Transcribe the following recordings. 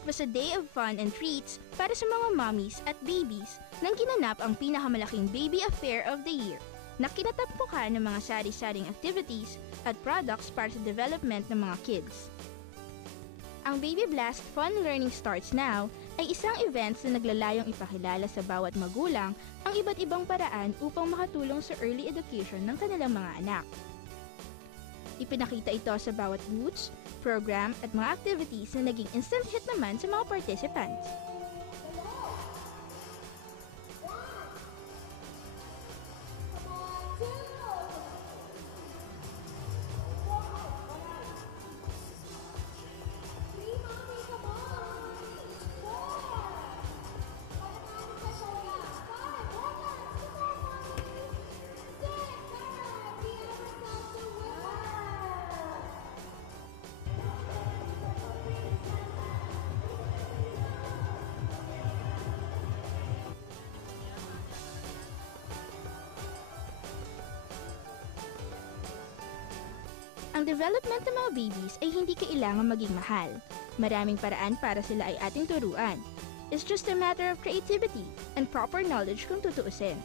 It was a day of fun and treats para sa mga mommies at babies nang ginanap ang pinakamalaking baby affair of the year na kinatagpukan ng mga sari-saring activities at products para sa development ng mga kids. Ang Baby Blast Fun Learning Starts Now ay isang events na naglalayong ipakilala sa bawat magulang ang iba't ibang paraan upang makatulong sa early education ng kanilang mga anak. Ipinakita ito sa bawat booths, program at mga activities na naging instant hit naman sa mga participants. Ang development ng mga babies ay hindi kailangan maging mahal. Maraming paraan para sila ay ating turuan. It's just a matter of creativity and proper knowledge kung tutuusin.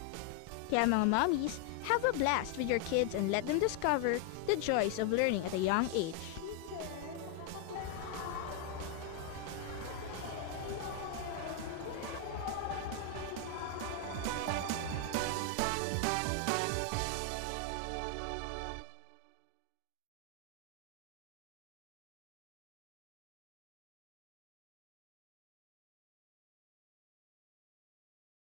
Kaya mga mommies, have a blast with your kids and let them discover the joys of learning at a young age.